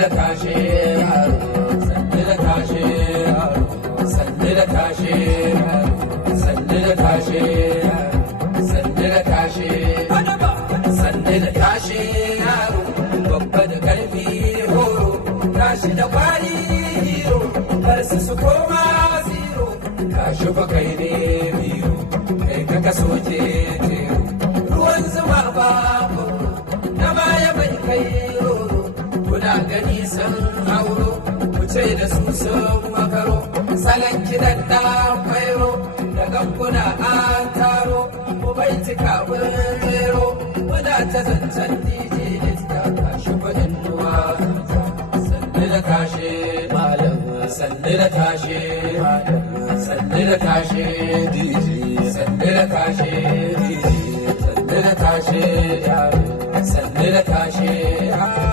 da tashe yaro, sannu da tashe yaro, sannu da tashe yaro, sannu da tashe yaro, sannu da tashe, sannu da tashe yaro, babba da karfi horo, tashi da kwari hero, bar su koma zero, tashi fa kai ne biyu, kai ka kaso je tero, ruwan zuma ba na baya bai kai roro, kuna gani sun hauro, ku ce da su sun makaro, salon kiɗan da kwairo, da ganguna an taro, ku bai cika wurin zero, muna ta zancen DJ da kashi kudin duwa, sannu da tashe malam, sannu da tashe malam, sannu da tashe DJ, sannu da tashe DJ, sannu da tashe yaro, sannu da tashe yaro.